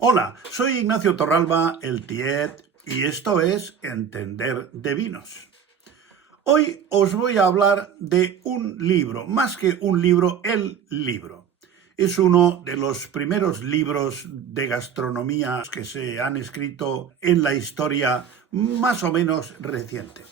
Hola, soy Ignacio Torralba, el Tiet, y esto es Entender de Vinos. Hoy os voy a hablar de un libro, más que un libro, el libro. Es uno de los primeros libros de gastronomía que se han escrito en la historia más o menos reciente.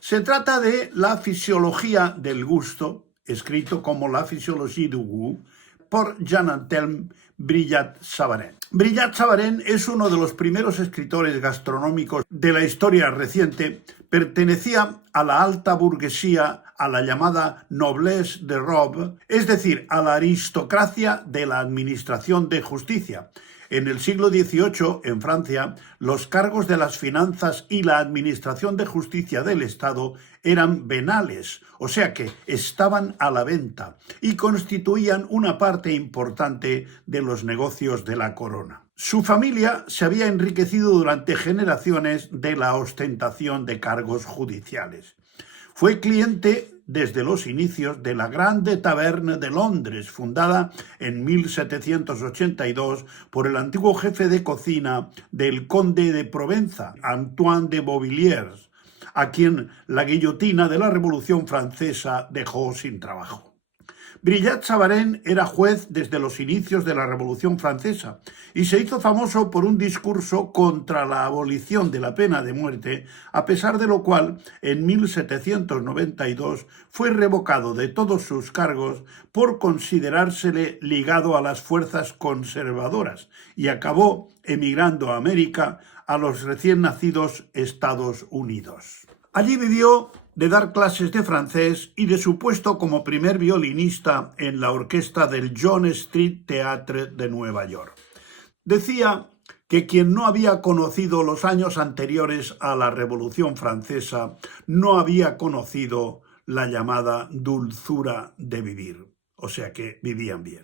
Se trata de La fisiología del gusto, escrito como La Physiologie du goût, por Jean-Anselme Brillat-Savarin. Brillat-Savarin es uno de los primeros escritores gastronómicos de la historia reciente. Pertenecía a la alta burguesía, a la llamada noblesse de robe, es decir, a la aristocracia de la administración de justicia. En el siglo XVIII, en Francia, los cargos de las finanzas y la administración de justicia del Estado eran venales, o sea que estaban a la venta y constituían una parte importante de los negocios de la corona. Su familia se había enriquecido durante generaciones de la ostentación de cargos judiciales. Fue cliente desde los inicios de la Grande Taverne de Londres, fundada en 1782 por el antiguo jefe de cocina del conde de Provenza, Antoine de Beauvilliers, a quien la guillotina de la Revolución Francesa dejó sin trabajo. Brillat-Savarin era juez desde los inicios de la Revolución Francesa y se hizo famoso por un discurso contra la abolición de la pena de muerte, a pesar de lo cual en 1792 fue revocado de todos sus cargos por considerársele ligado a las fuerzas conservadoras y acabó emigrando a América, a los recién nacidos Estados Unidos. Allí vivió de dar clases de francés y de su puesto como primer violinista en la orquesta del John Street Theatre de Nueva York. Decía que quien no había conocido los años anteriores a la Revolución Francesa no había conocido la llamada dulzura de vivir, o sea que vivían bien.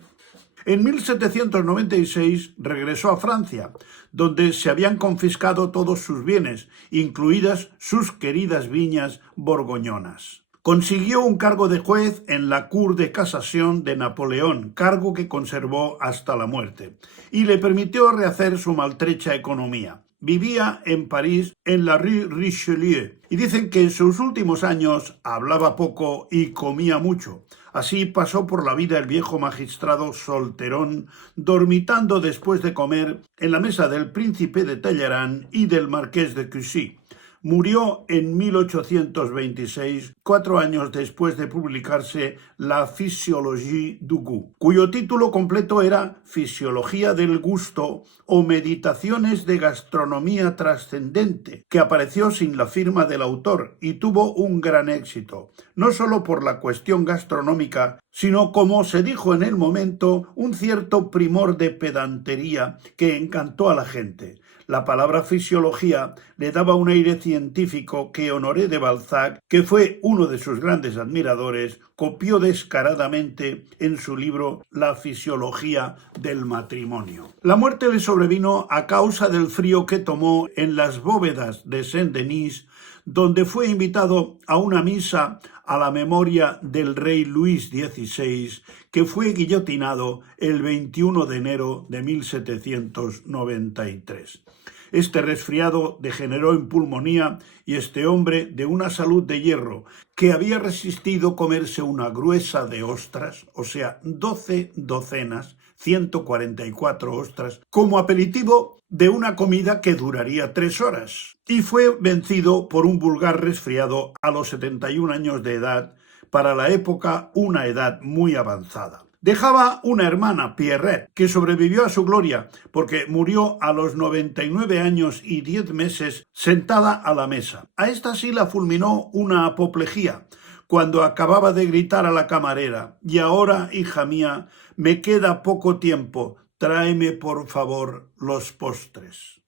En 1796 regresó a Francia, donde se habían confiscado todos sus bienes, incluidas sus queridas viñas borgoñonas. Consiguió un cargo de juez en la Cour de Casación de Napoleón, cargo que conservó hasta la muerte, y le permitió rehacer su maltrecha economía. Vivía en París, en la Rue Richelieu, y dicen que en sus últimos años hablaba poco y comía mucho. Así pasó por la vida el viejo magistrado solterón, dormitando después de comer en la mesa del príncipe de Talleyrand y del marqués de Cussy. Murió en 1826, 4 años después de publicarse La Physiologie du goût, cuyo título completo era Fisiología del gusto o Meditaciones de gastronomía trascendente, que apareció sin la firma del autor y tuvo un gran éxito, no solo por la cuestión gastronómica, sino, como se dijo en el momento, un cierto primor de pedantería que encantó a la gente. La palabra fisiología le daba un aire científico que Honoré de Balzac, que fue uno de sus grandes admiradores, copió descaradamente en su libro La fisiología del matrimonio. La muerte le sobrevino a causa del frío que tomó en las bóvedas de Saint-Denis, donde fue invitado a una misa a la memoria del rey Luis XVI, que fue guillotinado el 21 de enero de 1793. Este resfriado degeneró en pulmonía y este hombre, de una salud de hierro, que había resistido comerse una gruesa de ostras, o sea, 12 docenas, 144 ostras, como aperitivo de una comida que duraría 3 horas, y fue vencido por un vulgar resfriado a los 71 años de edad, para la época una edad muy avanzada. Dejaba una hermana, Pierrette, que sobrevivió a su gloria porque murió a los 99 años y 10 meses sentada a la mesa. A esta sí la fulminó una apoplejía cuando acababa de gritar a la camarera: «Y ahora, hija mía, me queda poco tiempo, tráeme por favor los postres».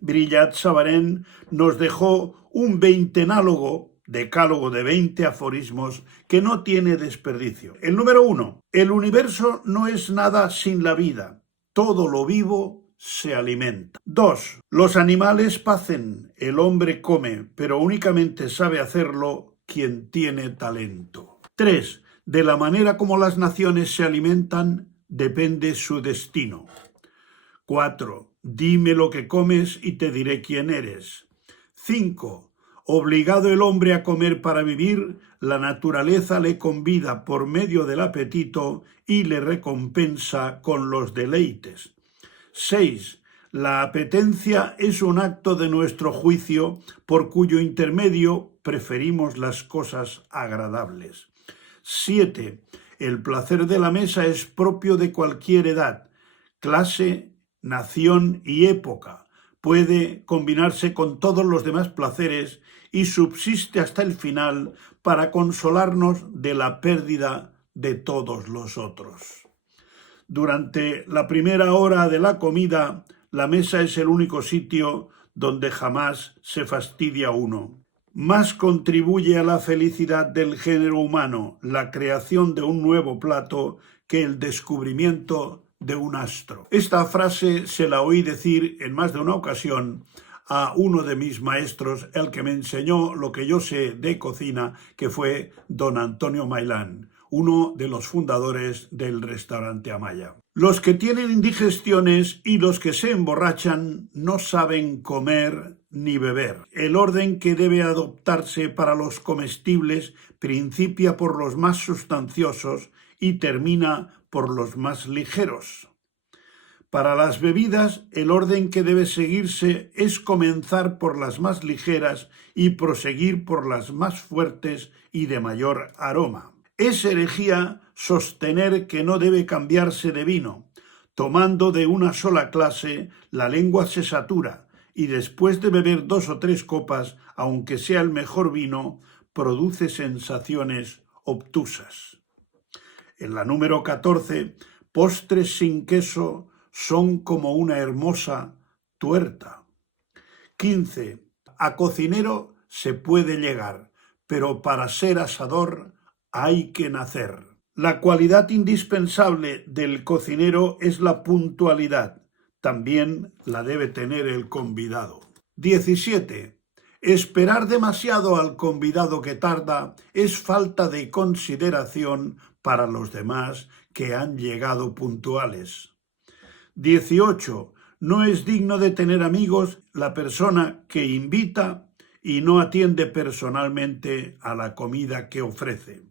Brillat-Savarin nos dejó un decálogo de 20 aforismos que no tiene desperdicio. El número 1. El universo no es nada sin la vida. Todo lo vivo se alimenta. 2. Los animales pacen, el hombre come, pero únicamente sabe hacerlo quien tiene talento. 3. De la manera como las naciones se alimentan depende su destino. 4. Dime lo que comes y te diré quién eres. 5. Obligado el hombre a comer para vivir, la naturaleza le convida por medio del apetito y le recompensa con los deleites. 6. La apetencia es un acto de nuestro juicio por cuyo intermedio preferimos las cosas agradables. 7. El placer de la mesa es propio de cualquier edad, clase, nación y época. Puede combinarse con todos los demás placeres y subsiste hasta el final para consolarnos de la pérdida de todos los otros. Durante la primera hora de la comida, la mesa es el único sitio donde jamás se fastidia uno. Más contribuye a la felicidad del género humano la creación de un nuevo plato que el descubrimiento de un astro. Esta frase se la oí decir en más de una ocasión a uno de mis maestros, el que me enseñó lo que yo sé de cocina, que fue don Antonio Mailán, uno de los fundadores del restaurante Amaya. Los que tienen indigestiones y los que se emborrachan no saben comer ni beber. El orden que debe adoptarse para los comestibles principia por los más sustanciosos y termina por los más ligeros. Para las bebidas, el orden que debe seguirse es comenzar por las más ligeras y proseguir por las más fuertes y de mayor aroma. Es herejía sostener que no debe cambiarse de vino. Tomando de una sola clase, la lengua se satura y después de beber 2 o 3 copas, aunque sea el mejor vino, produce sensaciones obtusas. En la número 14, postres sin queso son como una hermosa tuerta. 15. A cocinero se puede llegar, pero para ser asador hay que nacer. La cualidad indispensable del cocinero es la puntualidad. También la debe tener el convidado. 17. Esperar demasiado al convidado que tarda es falta de consideración para los demás que han llegado puntuales. 18. No es digno de tener amigos la persona que invita y no atiende personalmente a la comida que ofrece.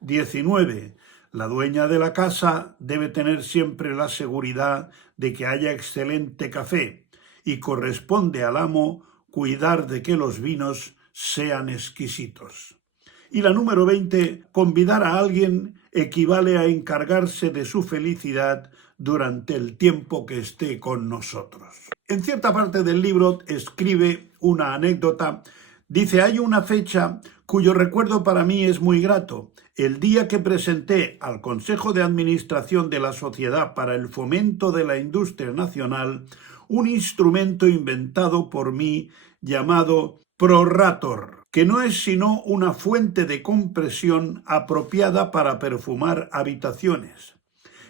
19. La dueña de la casa debe tener siempre la seguridad de que haya excelente café y corresponde al amo cuidar de que los vinos sean exquisitos. Y la número 20, convidar a alguien equivale a encargarse de su felicidad durante el tiempo que esté con nosotros. En cierta parte del libro escribe una anécdota. Dice, hay una fecha cuyo recuerdo para mí es muy grato. El día que presenté al Consejo de Administración de la Sociedad para el Fomento de la Industria Nacional un instrumento inventado por mí llamado Prorator, que no es sino una fuente de compresión apropiada para perfumar habitaciones.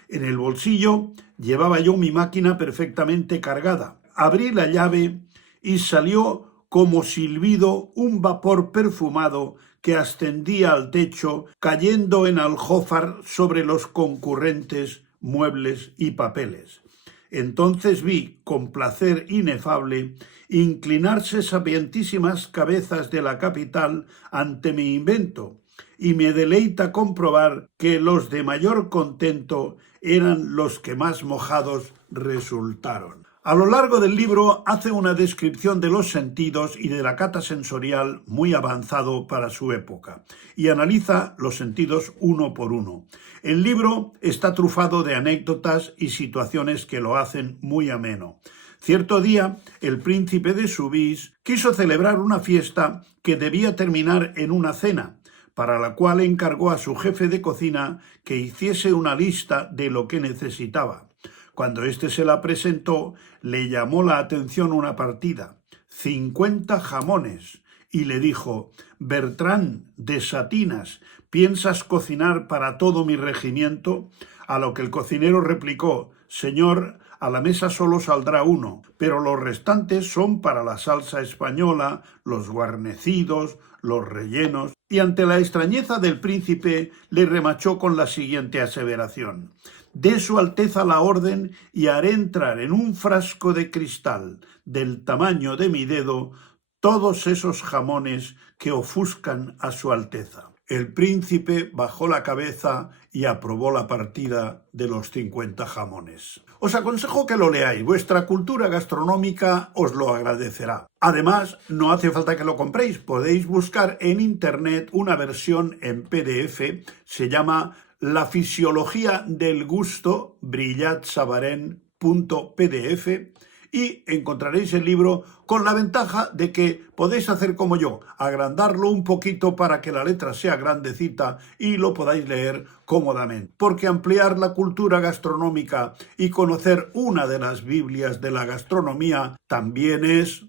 En el bolsillo llevaba yo mi máquina perfectamente cargada. Abrí la llave y salió como silbido un vapor perfumado que ascendía al techo, cayendo en aljófar sobre los concurrentes muebles y papeles. Entonces vi, con placer inefable, inclinarse sapientísimas cabezas de la capital ante mi invento, y me deleita comprobar que los de mayor contento eran los que más mojados resultaron. A lo largo del libro hace una descripción de los sentidos y de la cata sensorial muy avanzado para su época, y analiza los sentidos uno por uno. El libro está trufado de anécdotas y situaciones que lo hacen muy ameno. Cierto día, el príncipe de Soubise quiso celebrar una fiesta que debía terminar en una cena, para la cual encargó a su jefe de cocina que hiciese una lista de lo que necesitaba. Cuando éste se la presentó, le llamó la atención una partida, 50 jamones, y le dijo, «Bertrand, desatinas, ¿piensas cocinar para todo mi regimiento?» A lo que el cocinero replicó, «Señor, a la mesa solo saldrá uno, pero los restantes son para la salsa española, los guarnecidos, los rellenos». Y ante la extrañeza del príncipe le remachó con la siguiente aseveración, dé su Alteza la orden y haré entrar en un frasco de cristal del tamaño de mi dedo todos esos jamones que ofuscan a su Alteza. El príncipe bajó la cabeza y aprobó la partida de los 50 jamones. Os aconsejo que lo leáis, vuestra cultura gastronómica os lo agradecerá. Además, no hace falta que lo compréis, podéis buscar en internet una versión en PDF, se llama La fisiología del gusto, brillat-savarin.pdf, y encontraréis el libro con la ventaja de que podéis hacer como yo, agrandarlo un poquito para que la letra sea grandecita y lo podáis leer cómodamente. Porque ampliar la cultura gastronómica y conocer una de las Biblias de la gastronomía también es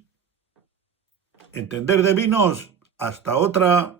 entender de vinos. Hasta otra.